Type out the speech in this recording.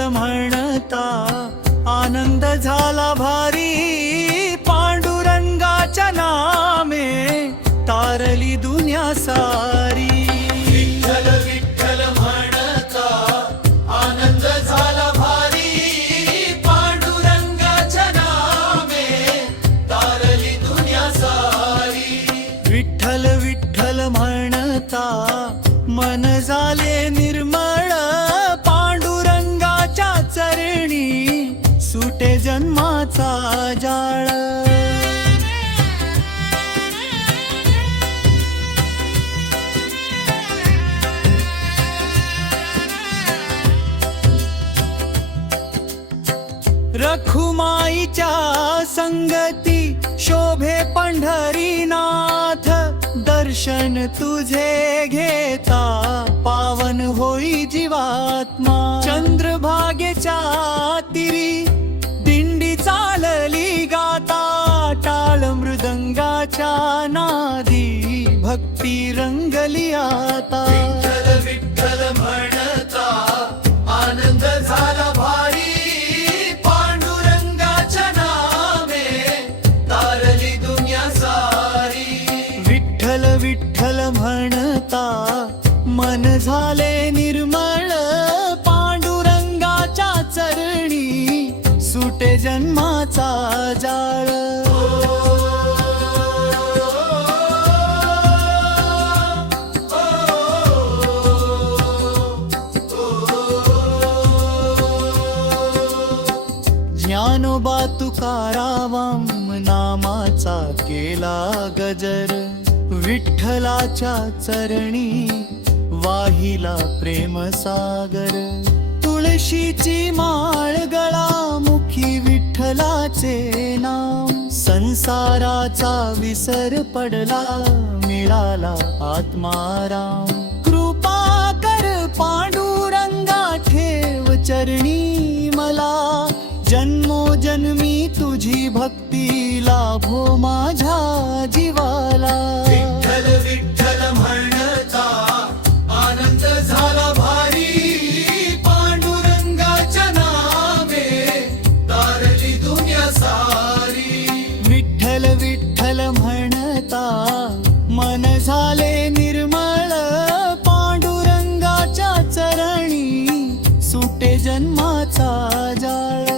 विठ्ठल म्हणता आनंद झाला भारी, पांडुरंगाच्या नामे तारली दुनिया सारी। विठ्ठल विठ्ठल म्हणता आनंद झाला भारी, पांडुरंगाच्या नामे तारली दुनिया सारी। विठ्ठल विठ्ठल म्हणता मन झाले निर्मळ, पांडुरंगाच्या चरणी सुटे जन्माचा जाळ। रखुमाईच्या संगती शोभे पंढरीनाथ, दर्शन तुझे घेता पावन होई जीवात्मा। चंद्रभागेच्या तीरी दिंडी चालली गाता, टाळ मृदंगाच्या नादी भक्ती रंगली आता। विठ्ठल विठ्ठल म्हणता आनंद झाला भारी, पांडुरंगाच्या नामे तारली दुनिया सारी। विठ्ठल विठ्ठल म्हणता मन झाले निर्मळ, पांडुरंगाच्या चरणी सुटे जन्माचा जाळ। ज्ञानोबा तुकाराम नामाचा केला गजर, विठ्ठलाच्या चरणी वाहिला प्रेम सागर। तुळशीची माळ गळा मुखी विठ्ठलाचे नाम, संसाराचा विसर पडला मिळाला आत्माराम। कृपा कर पांडुरंगा ठेव चरणी मला, जन्मोजन्मी तुझी भक्ती लाभो माझ्या जीवाला। विठ्ठल विठ्ठल म्हणता आनंद झाला भारी, पांडुरंगाच्या नामे तारली दुनिया सारी। विठ्ठल विठ्ठल म्हणता मन झाले निर्मळ, पांडुरंगाच्या चरणी सुटे जन्माचा जाळ।